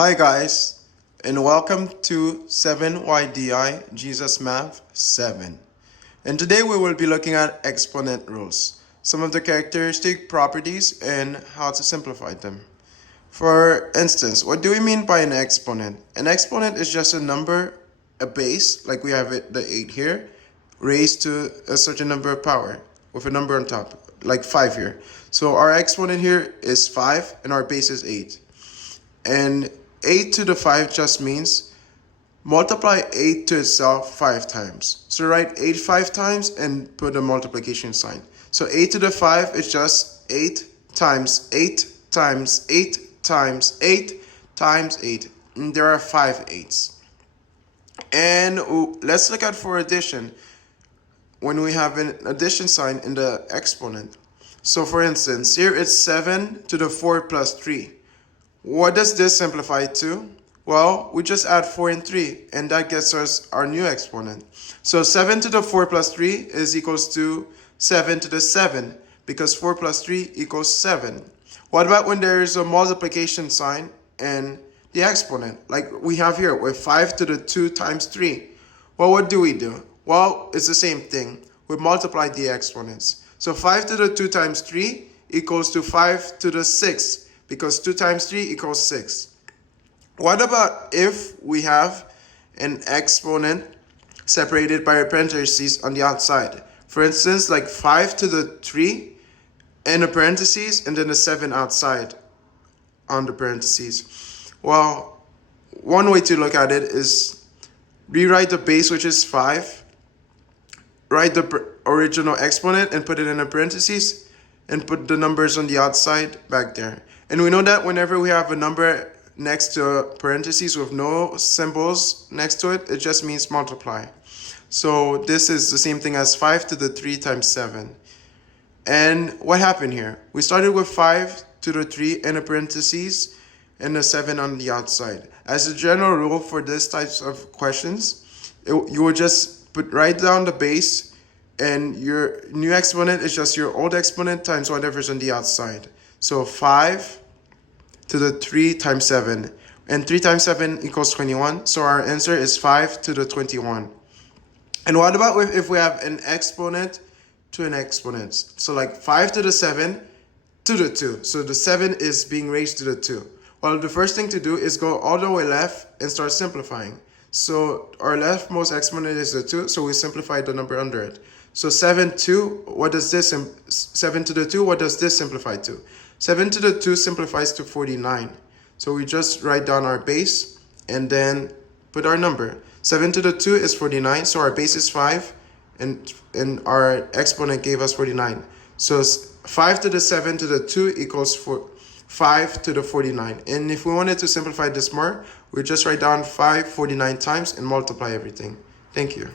Hi guys, and welcome to 7YDI Jesus Math 7. And today we will be looking at exponent rules, some of the characteristic properties and how to simplify them. For instance, what do we mean by an exponent? An exponent is just a number, a base, like we have it, the 8 here, raised to a certain number of power with a number on top, like 5 here. So our exponent here is 5 and our base is 8. And 8 to the 5 just means multiply 8 to itself 5 times. So write 8 5 times and put a multiplication sign. So 8 to the 5 is just 8 times 8 times 8 times 8 times 8. And there are 5 8s. And let's look at for addition when we have an addition sign in the exponent. So for instance, here it's 7 to the 4 plus 3. What does this simplify to? Well, we just add 4 and 3, and that gets us our new exponent. So 7 to the 4 plus 3 is equals to 7 to the 7, because 4 plus 3 equals 7. What about when there is a multiplication sign and the exponent, like we have here with 5 to the 2 times 3? Well, what do we do? Well, it's the same thing. We multiply the exponents. So 5 to the 2 times 3 equals to 5 to the 6. Because 2 times 3 equals 6. What about if we have an exponent separated by parentheses on the outside? For instance, like 5 to the 3 in a parentheses and then a 7 outside on the parentheses. Well, one way to look at it is rewrite the base, which is 5, write the original exponent and put it in a parentheses, and put the numbers on the outside back there. And we know that whenever we have a number next to a parentheses with no symbols next to it, it just means multiply. So this is the same thing as 5 to the 3 times 7. And what happened here? We started with 5 to the 3 in a parentheses and a 7 on the outside. As a general rule for this types of questions, you would just write down the base, and your new exponent is just your old exponent times whatever's on the outside. So 5 to the 3 times 7. And 3 times 7 equals 21. So our answer is 5 to the 21. And what about if we have an exponent to an exponent? So like 5 to the 7 to the 2. So the 7 is being raised to the 2. Well, the first thing to do is go all the way left and start simplifying. So our leftmost exponent is the 2. So we simplify the number under it. So 7 to, what does this, 7 to the 2, what does this simplify to? 7 to the 2 simplifies to 49. So we just write down our base and then put our number. 7 to the 2 is 49, so our base is 5, and our exponent gave us 49. So 5 to the 7 to the 2 equals 5 to the 49. And if we wanted to simplify this more, we just write down 5 49 times and multiply everything. Thank you.